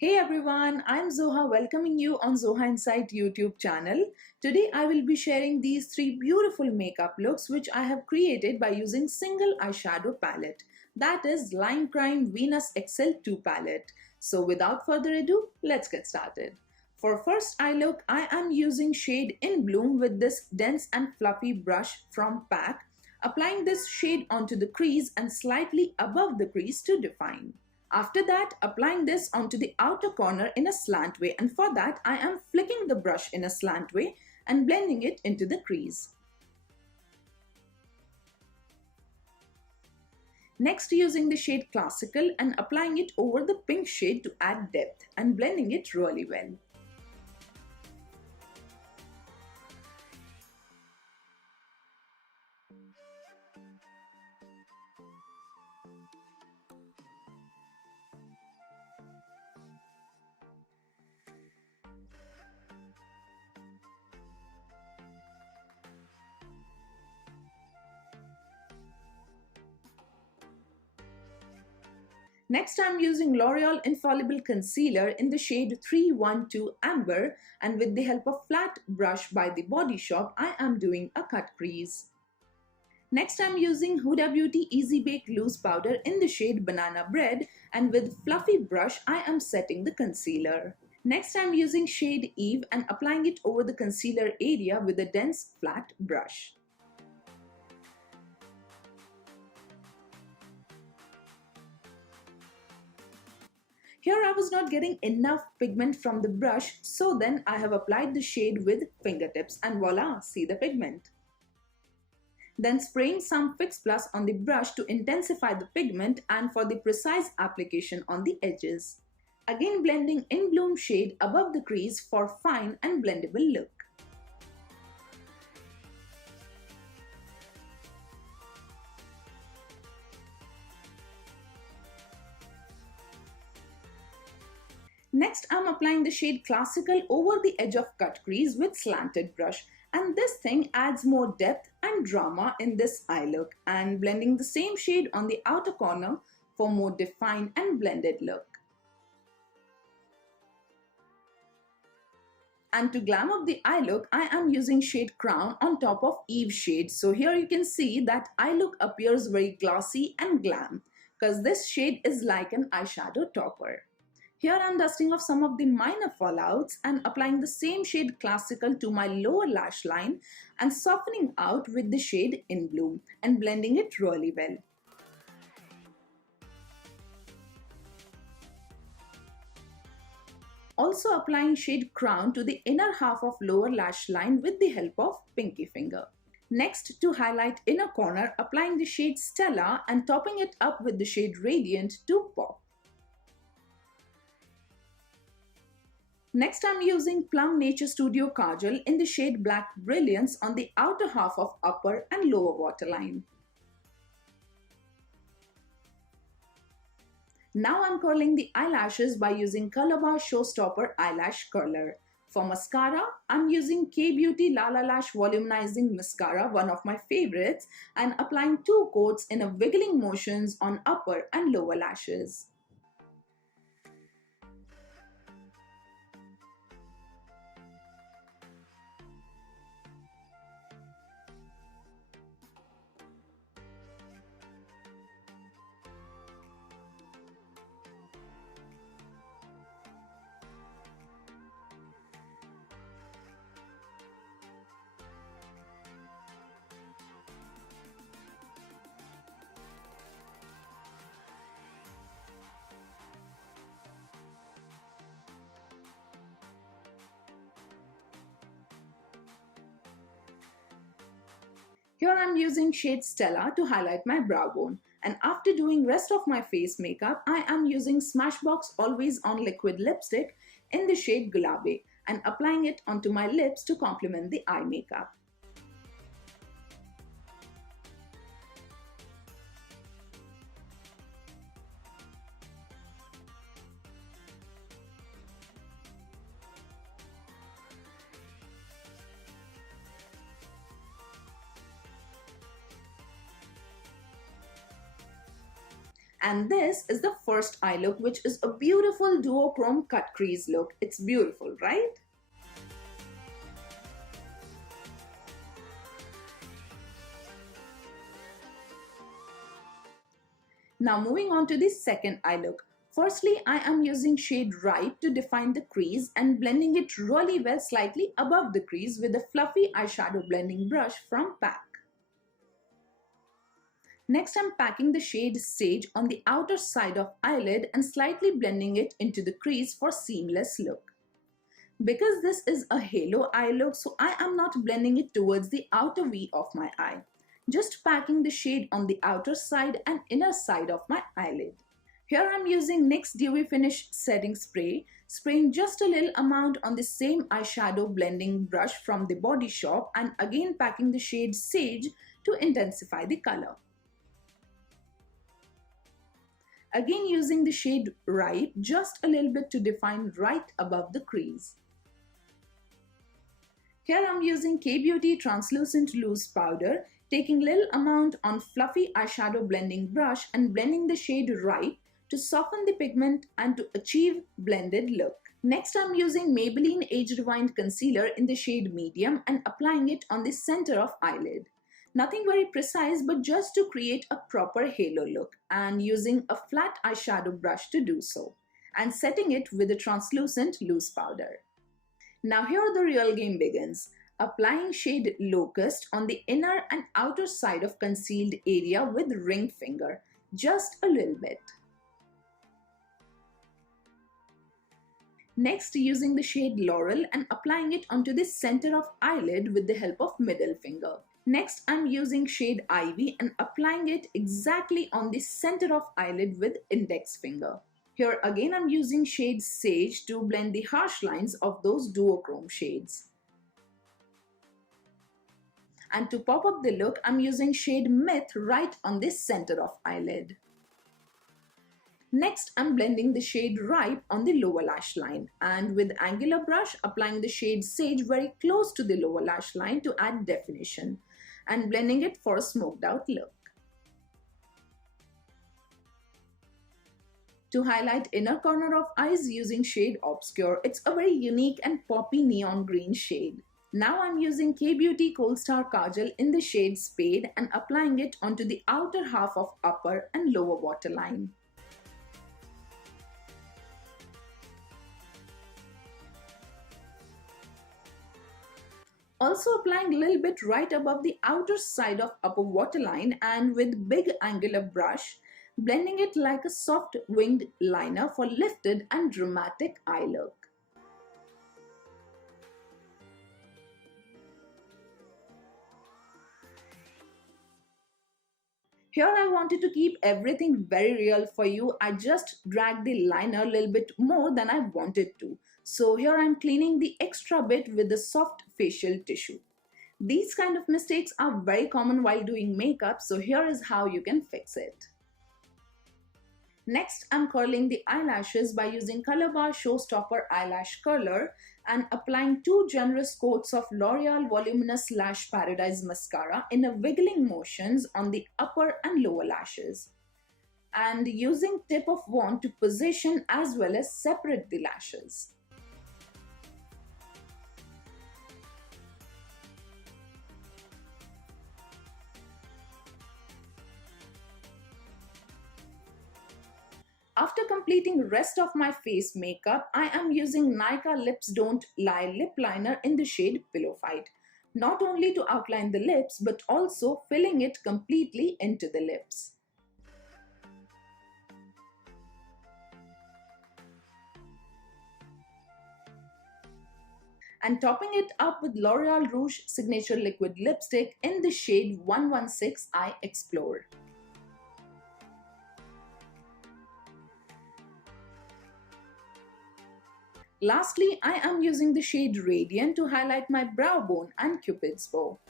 Hey everyone, I'm Zoha welcoming you on Zohainsight YouTube channel. Today I will be sharing these three beautiful makeup looks which I have created by using single eyeshadow palette. That is Lime Crime Venus XL2 palette. So without further ado, let's get started. For first eye look, I am using shade In Bloom with this dense and fluffy brush from PAC. Applying this shade onto the crease and slightly above the crease to define. After that, applying this onto the outer corner in a slant way, and for that I am flicking the brush in a slant way and blending it into the crease. Next, using the shade Classical and applying it over the pink shade to add depth and blending it really well. Next, I'm using L'Oreal Infallible Concealer in the shade 312 Amber, and with the help of flat brush by The Body Shop, I am doing a cut crease. Next, I'm using Huda Beauty Easy Bake Loose Powder in the shade Banana Bread, and with fluffy brush, I am setting the concealer. Next, I'm using shade Eve and applying it over the concealer area with a dense flat brush. Here I was not getting enough pigment from the brush, so then I have applied the shade with fingertips and voila, see the pigment. Then spraying some Fix Plus on the brush to intensify the pigment and for the precise application on the edges. Again blending In Bloom shade above the crease for fine and blendable look. Next, I'm applying the shade Classical over the edge of cut crease with slanted brush, and this thing adds more depth and drama in this eye look, and blending the same shade on the outer corner for more defined and blended look. And to glam up the eye look, I am using shade Crown on top of Eve shade. So here you can see that eye look appears very glossy and glam because this shade is like an eyeshadow topper. Here I am dusting off some of the minor fallouts and applying the same shade Classical to my lower lash line and softening out with the shade In Bloom and blending it really well. Also applying shade Crown to the inner half of lower lash line with the help of pinky finger. Next, to highlight inner corner, applying the shade Stella and topping it up with the shade Radiant to pop. Next, I'm using Plum Nature Studio Kajal in the shade Black Brilliance on the outer half of upper and lower waterline. Now I'm curling the eyelashes by using Colorbar Showstopper Eyelash Curler. For mascara, I'm using K-Beauty Lala Lash Volumizing Mascara, one of my favorites, and applying 2 coats in a wiggling motions on upper and lower lashes. Here I'm using shade Stella to highlight my brow bone, and after doing rest of my face makeup, I am using Smashbox Always On Liquid Lipstick in the shade Gulabi and applying it onto my lips to complement the eye makeup. And this is the first eye look, which is a beautiful duochrome cut crease look. It's beautiful, right? Now moving on to the second eye look. Firstly, I am using shade Ripe to define the crease and blending it really well slightly above the crease with a fluffy eyeshadow blending brush from PAC. Next, I'm packing the shade Sage on the outer side of eyelid and slightly blending it into the crease for seamless look. Because this is a halo eye look, so I am not blending it towards the outer V of my eye. Just packing the shade on the outer side and inner side of my eyelid. Here I'm using NYX Dewy Finish Setting Spray, spraying just a little amount on the same eyeshadow blending brush from the Body Shop and again packing the shade Sage to intensify the color. Again using the shade Ripe just a little bit to define right above the crease. Here I'm using K-Beauty Translucent Loose Powder, taking little amount on fluffy eyeshadow blending brush and blending the shade Ripe to soften the pigment and to achieve blended look. Next, I'm using Maybelline Age Rewind Concealer in the shade Medium and applying it on the center of eyelid. Nothing very precise, but just to create a proper halo look and using a flat eyeshadow brush to do so and setting it with a translucent loose powder. Now here the real game begins. Applying shade Locust on the inner and outer side of concealed area with ring finger, just a little bit. Next, using the shade Loreal and applying it onto the center of eyelid with the help of middle finger. Next, I'm using shade Ivy and applying it exactly on the center of eyelid with index finger. Here again, I'm using shade Sage to blend the harsh lines of those duochrome shades. And to pop up the look, I'm using shade Myth right on the center of eyelid. Next, I'm blending the shade Ripe on the lower lash line and with angular brush applying the shade Sage very close to the lower lash line to add definition and blending it for a smoked out look. To highlight inner corner of eyes using shade Obscure, it's a very unique and poppy neon green shade. Now I'm using K-Beauty Kohl Star Kajal in the shade Spade and applying it onto the outer half of upper and lower waterline. Also applying a little bit right above the outer side of upper waterline and with big angular brush, blending it like a soft winged liner for lifted and dramatic eye look. Here I wanted to keep everything very real for you. I just dragged the liner a little bit more than I wanted to. So here I'm cleaning the extra bit with the soft facial tissue. These kind of mistakes are very common while doing makeup, so here is how you can fix it. Next, I'm curling the eyelashes by using Colorbar Showstopper Eyelash Curler and applying 2 generous coats of L'Oreal Voluminous Lash Paradise Mascara in a wiggling motions on the upper and lower lashes. And using tip of wand to position as well as separate the lashes. After completing rest of my face makeup, I am using Nykaa Lips Don't Lie Lip Liner in the shade Pillow Fight. Not only to outline the lips, but also filling it completely into the lips. And topping it up with L'Oreal Rouge Signature Liquid Lipstick in the shade 116 I Explore. Lastly, I am using the shade Radiant to highlight my brow bone and Cupid's bow.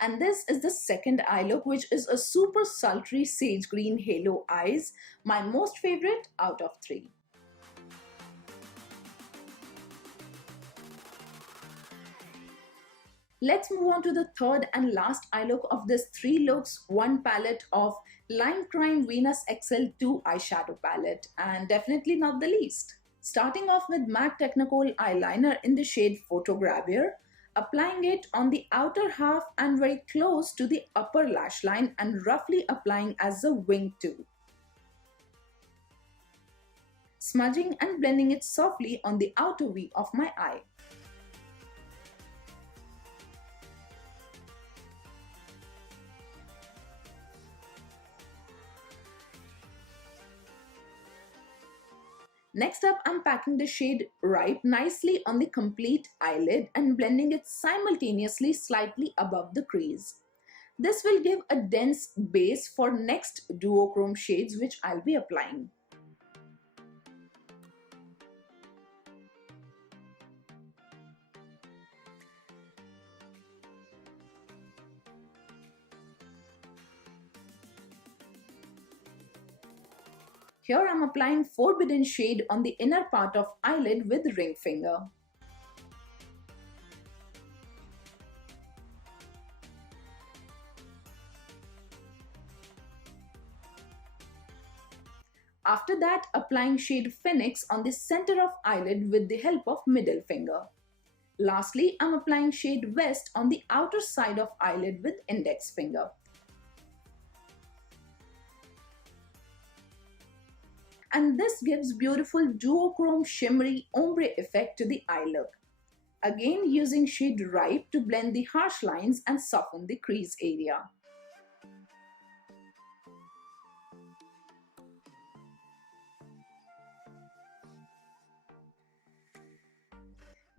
And this is the second eye look, which is a super sultry sage green halo eyes, my most favorite out of 3. Let's move on to the third and last eye look of this 3 looks 1 palette of Lime Crime Venus XL2 eyeshadow palette, and definitely not the least. Starting off with MAC Technicolor eyeliner in the shade Photogravure, applying it on the outer half and very close to the upper lash line and roughly applying as a wing too. Smudging and blending it softly on the outer V of my eye. Next up, I'm packing the shade Ripe nicely on the complete eyelid and blending it simultaneously slightly above the crease. This will give a dense base for next duochrome shades which I'll be applying. Here I'm applying Forbidden shade on the inner part of eyelid with ring finger. After that, applying shade Phoenix on the center of eyelid with the help of middle finger. Lastly, I'm applying shade West on the outer side of eyelid with index finger. And this gives beautiful duochrome shimmery ombre effect to the eye look. Again, using shade Ripe to blend the harsh lines and soften the crease area.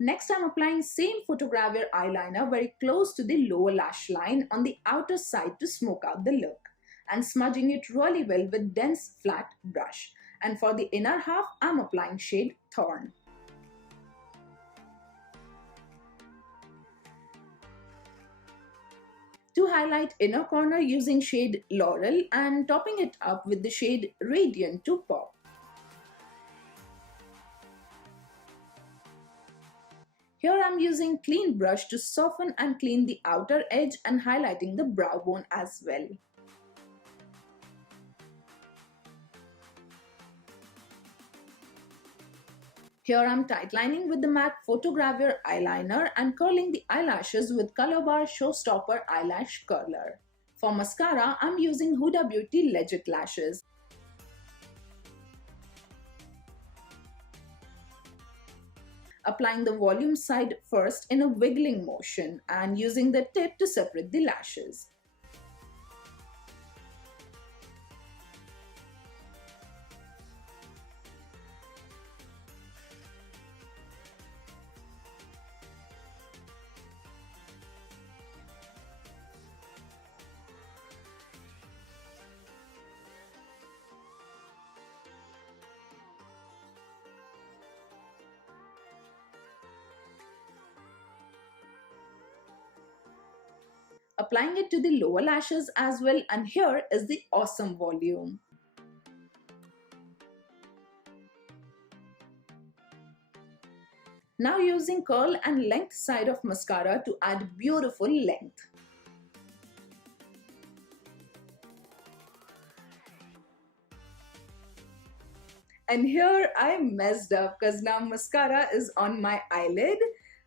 Next, I'm applying same Photogravure eyeliner very close to the lower lash line on the outer side to smoke out the look, and smudging it really well with dense flat brush. And for the inner half, I'm applying shade Thorn. To highlight inner corner, using shade Loreal and topping it up with the shade Radiant to pop. Here I'm using clean brush to soften and clean the outer edge and highlighting the brow bone as well. Here I'm tightlining with the MAC Photogravure eyeliner and curling the eyelashes with Colorbar Showstopper Eyelash Curler. For mascara, I'm using Huda Beauty Legit Lashes. Applying the volume side first in a wiggling motion and using the tip to separate the lashes. Applying it to the lower lashes as well, and here is the awesome volume. Now using curl and length side of mascara to add beautiful length. And here I messed up because now mascara is on my eyelid.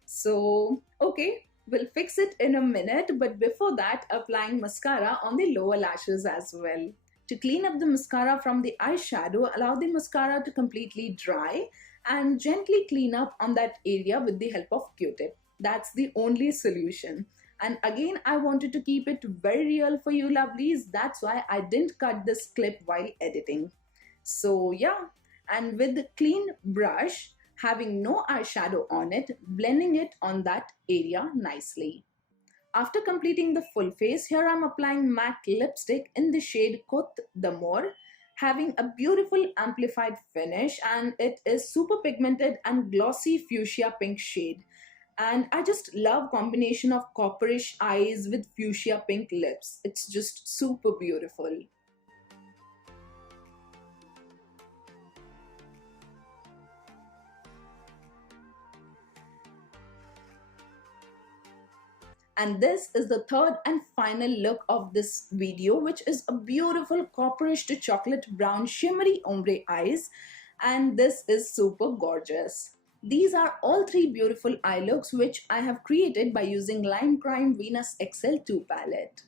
So, okay. We'll fix it in a minute, but before that, applying mascara on the lower lashes as well. To clean up the mascara from the eyeshadow, allow the mascara to completely dry and gently clean up on that area with the help of Q-tip. That's the only solution. And again, I wanted to keep it very real for you lovelies. That's why I didn't cut this clip while editing. So yeah, and with the clean brush, having no eyeshadow on it, blending it on that area nicely. After completing the full face, here I'm applying MAC lipstick in the shade Kut Damor, having a beautiful amplified finish, and it is super pigmented and glossy fuchsia pink shade. And I just love combination of copperish eyes with fuchsia pink lips. It's just super beautiful. And this is the third and final look of this video, which is a beautiful copperish to chocolate brown shimmery ombre eyes. And this is super gorgeous. These are all three beautiful eye looks which I have created by using Lime Crime Venus XL2 palette.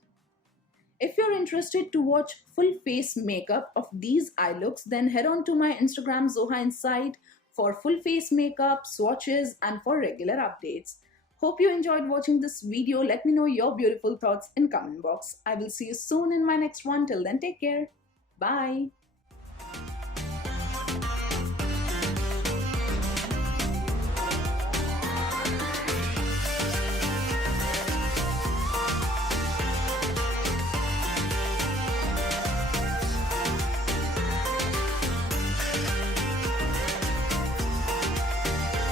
If you're interested to watch full face makeup of these eye looks, then head on to my Instagram Zohainsight for full face makeup, swatches, and for regular updates. Hope you enjoyed watching this video. Let me know your beautiful thoughts in comment box. I will see you soon in my next one. Till then, take care. Bye.